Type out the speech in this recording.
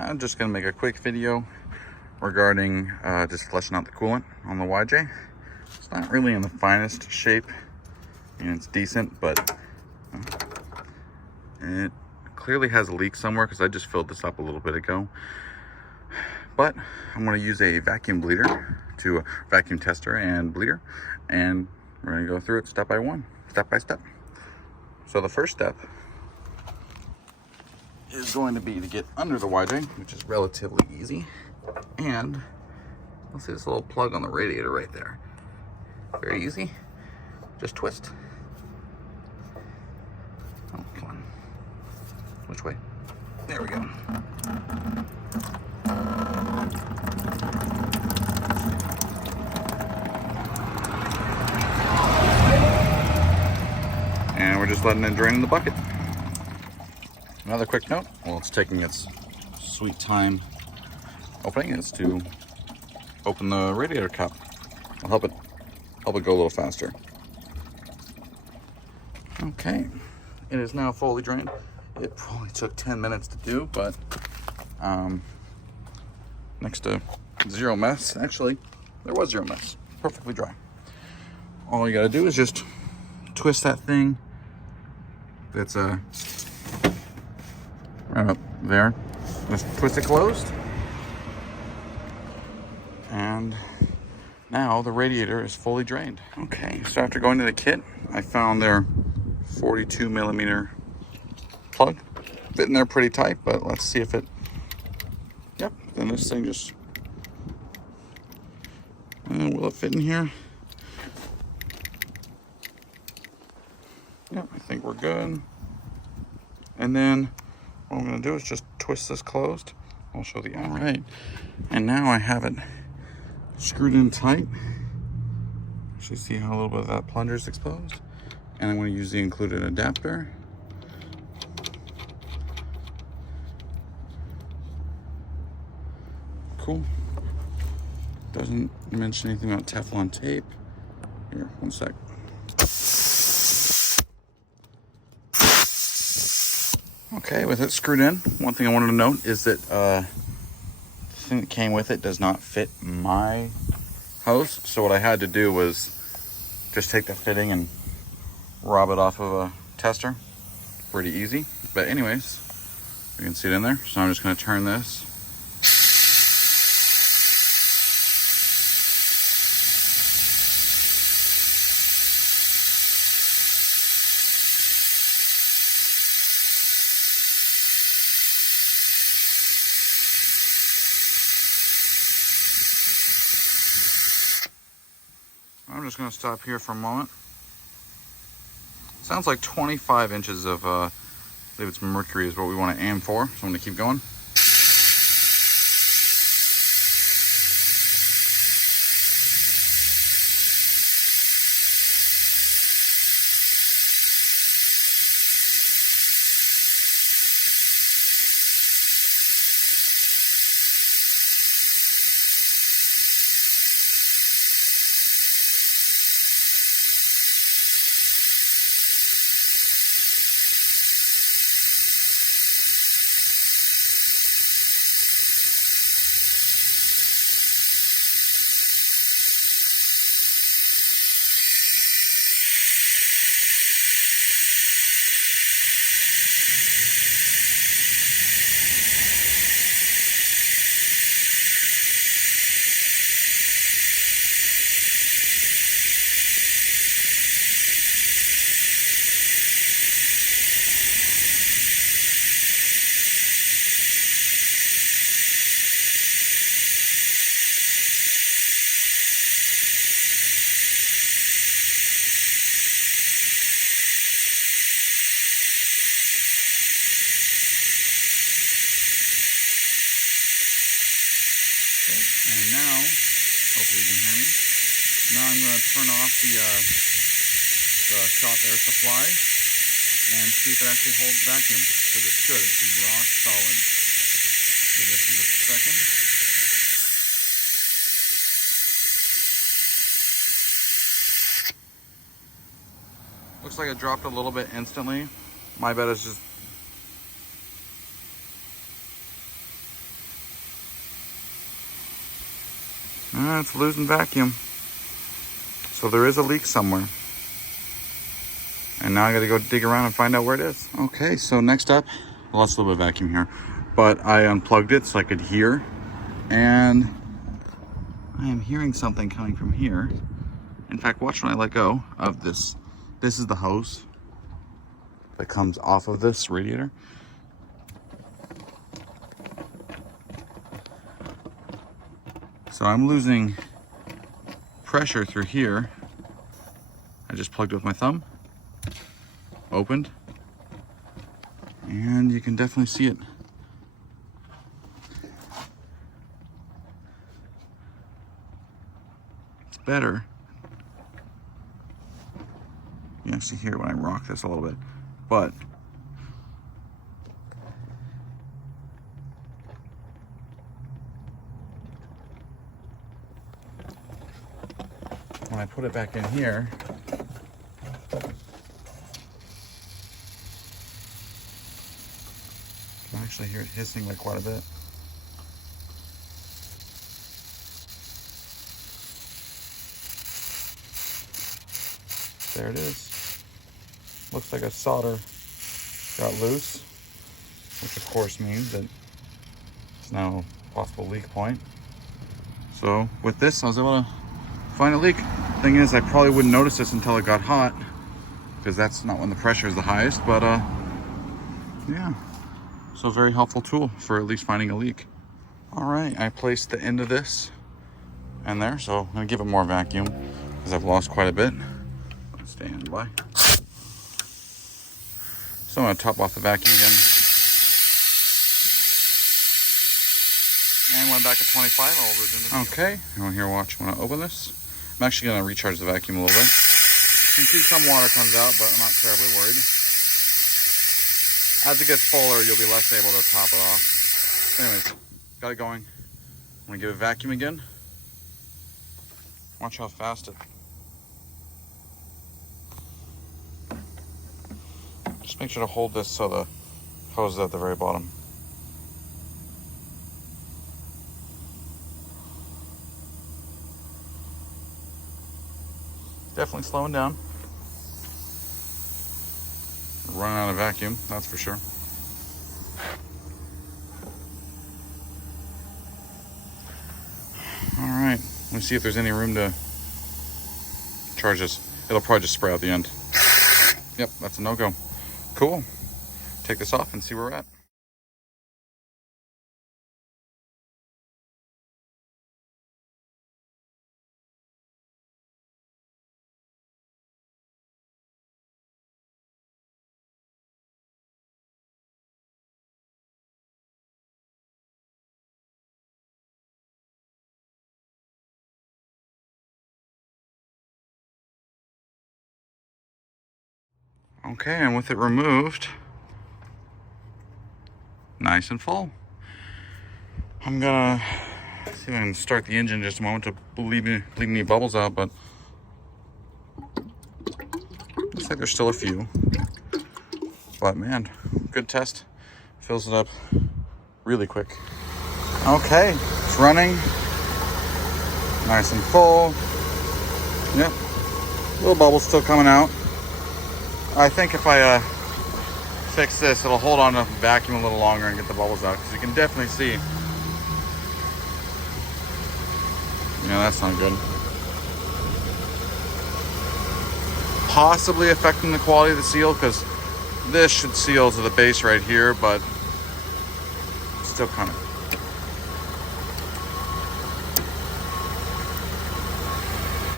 I'm just gonna make a quick video regarding just flushing out the coolant on the YJ. It's not really in the finest shape. I mean, it's decent, but it clearly has a leak somewhere because I just filled this up a little bit ago. But I'm going to use a vacuum bleeder to vacuum tester and bleeder, and we're going to go through it step by step. So the first step is going to be to get under the YJ, which is relatively easy. And you'll see this little plug on the radiator right there. Very easy. Just twist. Oh, come on. Which way? There we go. And we're just letting it drain in the bucket. Another quick note, while it's taking its sweet time opening, is to open the radiator cap. I'll help it go a little faster. Okay, it is now fully drained. It probably took 10 minutes to do, but next to zero mess. Actually, there was zero mess. Perfectly dry. All you gotta do is just twist that thing that's right up there. Just twist it closed. And now the radiator is fully drained. Okay, so after going to the kit, I found their 42 millimeter plug. Fitting there pretty tight, but let's see if it, yep, then this thing just, will it fit in here? Yep, I think we're good. And then what I'm gonna do is just twist this closed. I'll show the, all right. And now I have it screwed in tight. You see how a little bit of that plunger is exposed. And I'm gonna use the included adapter. Cool. Doesn't mention anything about Teflon tape. Here, one sec. Okay, with it screwed in, one thing I wanted to note is that the thing that came with it does not fit my hose. So what I had to do was just take the fitting and rob it off of a tester. Pretty easy. But anyways, you can see it in there. So I'm just going to turn this. I'm just going to stop here for a moment. Sounds like 25 inches of, I believe it's mercury is what we want to aim for. So I'm going to keep going. And now, hopefully you can hear me. Now I'm going to turn off the shop air supply and see if it actually holds vacuum, because it should. It's rock solid. Do this in just a second. Looks like it dropped a little bit instantly. My bet is just It's losing vacuum. So there is a leak somewhere. And now I gotta go dig around and find out where it is. Okay, so next up, well, that's a little bit of vacuum here, but I unplugged it so I could hear. And I am hearing something coming from here. In fact, watch when I let go of this. This is the hose that comes off of this radiator. So I'm losing pressure through here. I just plugged it with my thumb, opened, and you can definitely see it. It's better. You can actually hear it when I rock this a little bit, but when I put it back in here, you can actually hear it hissing like quite a bit. There it is. Looks like a solder got loose, which of course means that it's now a possible leak point. So with this, I was able to find a leak. Thing is, I probably wouldn't notice this until it got hot, because that's not when the pressure is the highest, but yeah. So a very helpful tool for at least finding a leak. All right, I placed the end of this in there, so I'm gonna give it more vacuum because I've lost quite a bit. Stand by. So I'm gonna top off the vacuum again. And went back at 25, I'll resume the video. Okay, everyone here watch when I open this. I'm actually gonna recharge the vacuum a little bit. You can see some water comes out, but I'm not terribly worried. As it gets fuller, you'll be less able to top it off. Anyways, got it going. I'm gonna give it vacuum again. Watch how fast it. Just make sure to hold this so the hose is at the very bottom. Definitely slowing down. Running out of vacuum, that's for sure. All right, let me see if there's any room to charge this. It'll probably just spray out the end. Yep, that's a no-go. Cool. Take this off and see where we're at. Okay, and with it removed, nice and full. I'm gonna see if I can start the engine in just a moment to bleed any bubbles out, but looks like there's still a few. But man, good test. Fills it up really quick. Okay, it's running. Nice and full. Yep, little bubbles still coming out. I think if I fix this, it'll hold on to vacuum a little longer and get the bubbles out, because you can definitely see. Yeah, that's not good. Possibly affecting the quality of the seal, because this should seal to the base right here, but still kind of